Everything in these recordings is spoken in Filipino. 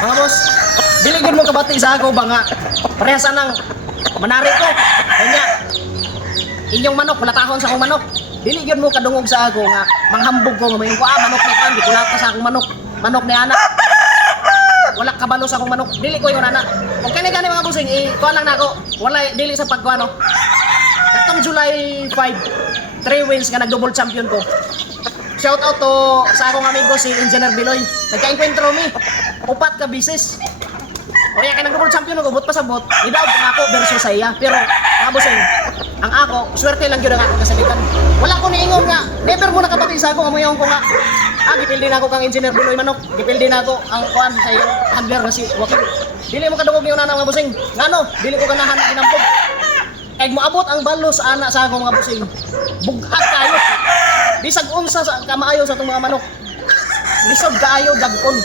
Mga boss, dili gid mo kabati sa ako ba nga parehas nang manari ko. Kanya inyong manok kulatahon sa akong manok. Dili gid mo kadungog sa ako nga manghambog ko nga mayon ko manok ni kan gikulat ka sa akong manok. Manok ni anak. Wala kabalo sa akong manok. Dili ko yung anak. Og kani gani mga busing kuha lang nako. Wala dili sa pagkuano. Katong July 5, 3 wins nga nag-double champion ko. Shout out to sa akong amigo si Engineer Biloy. Nagka-enkwentro mi. 4 ka bisis. O yan, kaya nag-double champion ako, bot pa sa bot. Idaog na ako versus sa iya. Pero, mga busing, ang ako, swerte lang yun ang aking kasabitan. Wala ko niingon nga. Never mo nakabati sa ako, amuyaw ko nga. Gipil din ako kang Engineer Biloy Manok. Gipil din ako ang kuhan sa iyo, handler na si Joaquin. Dili mo kadungog niyo na mga busing. Ngano, dili ko ganahan ginampog. Kaya moabot ang balos ana sa ako mga busing. Bugat kayo. Bisag unsa sa kamaayo sa itong mga manok. Lisod kaayo dagkon.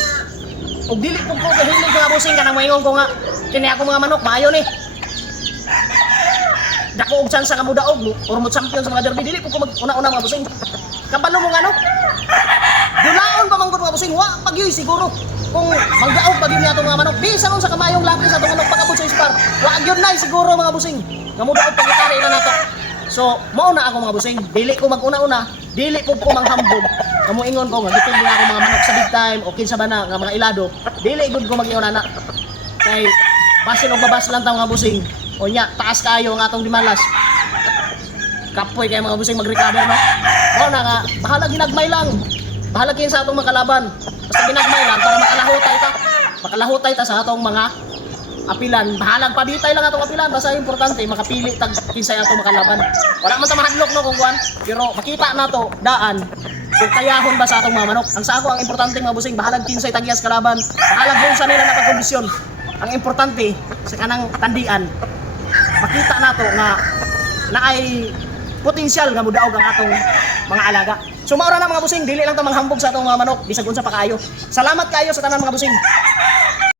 Og dili ko kahilig mga busing kanang moingon ko nga kini ako mga manok maayo ni. Dako og chance nga mudaog or mo champion sa mga derby dili ko mag-una-una mga busing. Kabalo mo ngano? Dulaon pa manggod mga busing wa pagyoy siguro. Kung magdaog pag yun niya itong mga manok, di sa sa kamayong laki sa itong manok pagkabot sa ispar. Wa yun na siguro mga busing. Nga mudaog pagkitari na nato. So, mauna ako mga busing. Dili ko mag-una-una, dili po ko manghambog. Kamuingon ko nga, dipindi ako mga manok sa big time o kinsa ba na nga mga ilado. Dili gud ko mag-iuna na. Kay basin og babas lang ta mga busing. O nya, taas kayo ang atong dimalas. Kapoy kay mga busing mag-recover no. Mauna nga, bahala ginagmay lang. Bahala kin sa atong makalaban. Basta ginagmay lang para makalahutay ta. Makalahutay ta sa atong mga apilan. Bahalag pabitay lang atong apilan. Basta importante makapili tag kinsay atong makalaban. Wala man ta mahadlok no kung kuan. Pero makita nato daan kung kayahon ba sa atong mga manok. Ang sa ako ang importante mga busing bahalag kinsay tagyas kalaban. Bahalag kung sa nila napagkondisyon. Ang importante sa kanang tandian makita nato nga naay potensyal nga mudaog ang atong mga alaga. So maura na mga busing, dili lang ta manghambog sa atong mga manok bisag unsa pa kaayo. Salamat kayo sa tanan mga busing.